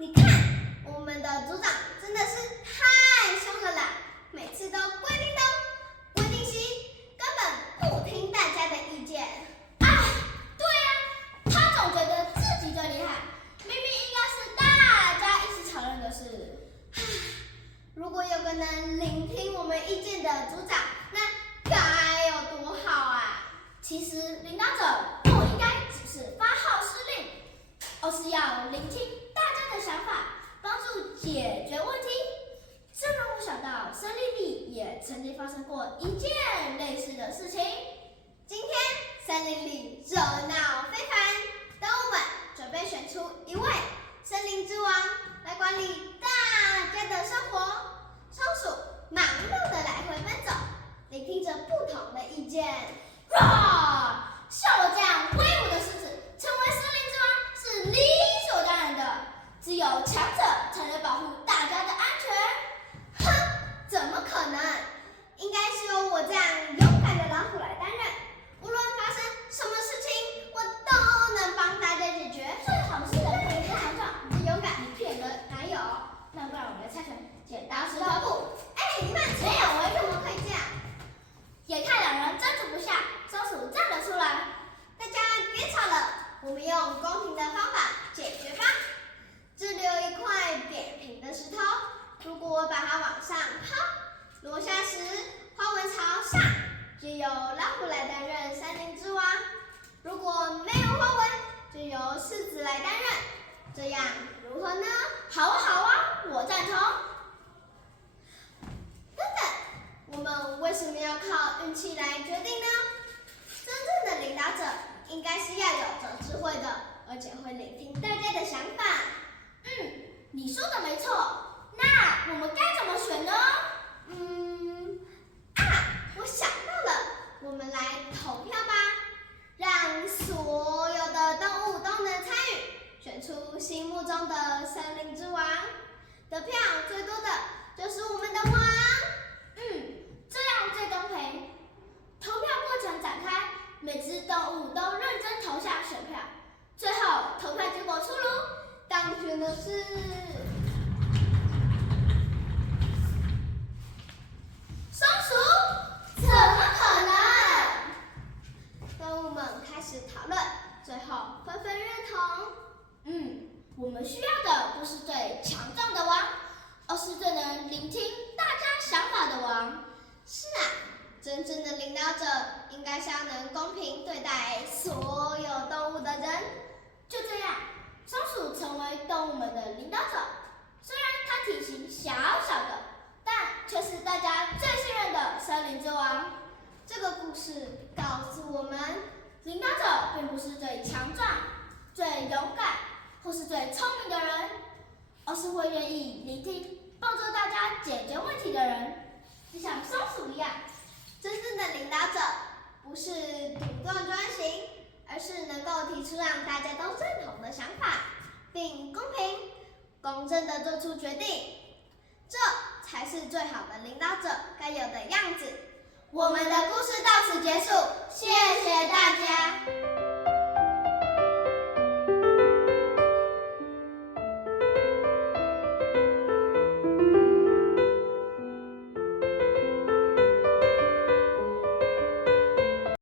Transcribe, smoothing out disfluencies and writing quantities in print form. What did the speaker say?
你看，我们的组长真的是太凶了啦，每次都规定东，规定西，根本不听大家的意见。哎，对呀，他总觉得自己最厉害，明明应该是大家一起讨论的事。如果有个能聆听我们意见的组长，那该有多好啊！其实领导者不应该只是发号施令，而是要聆听大家的想法，帮助解决问题。这让我想到森林里也曾经发生过一件类似的事情。今天森林里热闹非凡，动物们准备选出一位森林之王来管理大家的生活。松鼠忙碌地来回奔走，聆听着不同的意见。像我这样威武的狮子，成为森林之王是理所当然的。只有强者才能保护大家的安全。哼，怎么可能？应该是由我这样勇敢的老虎来担任。无论发生什么事情，我都能帮大家解决。最好是能可以太强壮，你勇敢，你骗人哪有？那不然我们来猜拳，剪刀石头布。你慢点，我怎么可以这样？眼看两人争执不下，松鼠站了出来。大家别吵了，我们用公平的方法解决吧。这里有一块扁平的石头，如果我把它往上抛，落下时花纹朝上，就由老虎来担任森林之王；如果没有花纹，就由狮子来担任。这样如何呢？好啊，好啊，我赞同。等等，我们为什么要靠运气来决定呢？真正的领导者应该是要有着智慧的，而且会聆听大家的想法。你说的没错。那我们该怎么选呢？我想到了，我们来投票吧，让所有的动物都能参与，选出心目中的森林之王。得票最多的就是我们的王。这样最公平。投票过程展开，每只动物都认真投下选票。最后投票结果出炉，当选的是松鼠。怎么可能？动物们开始讨论，最后纷纷认同。我们需要的不是最强壮的王，而是最能聆听大家想法的王。是啊，真正的领导者应该是要能公平对待所有动物的人。就这样，松鼠成为动物们的领导者。虽然它体型小小的，但却是大家最信任的森林之王。这个故事告诉我们，领导者并不是最强壮、最勇敢或是最聪明的人，而是会愿意聆听、帮助大家解决问题的人。就像松鼠一样，真正的领导者不是独断专行，而是能够提出让大家都认同的想法，并公平、公正地做出决定。这才是最好的领导者该有的样子。我们的故事到此结束，谢谢大家。